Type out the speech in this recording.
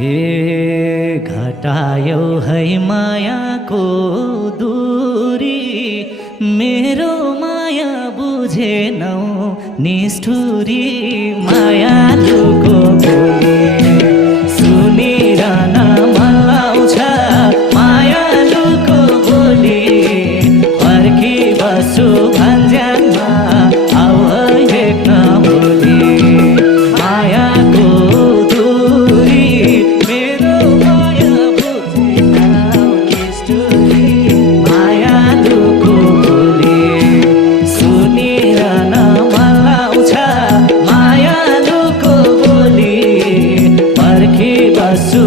हे घटायो है मायाको दूरी, मेरो माया बुझेनौ निष्ठुरी। मायालुको बोली सुनिरहन मन लाउँछ, मायालुको बोली फर्की बस्छु भन्ज्यानमा आऊ हेर्न भोलि। मायाको दूरी, मेरो माया बुझेनौ निष्ठुरी। मायालुको बोली सुनिरहन मन लाउँछ, मायालुको बोली फर्की बस्छु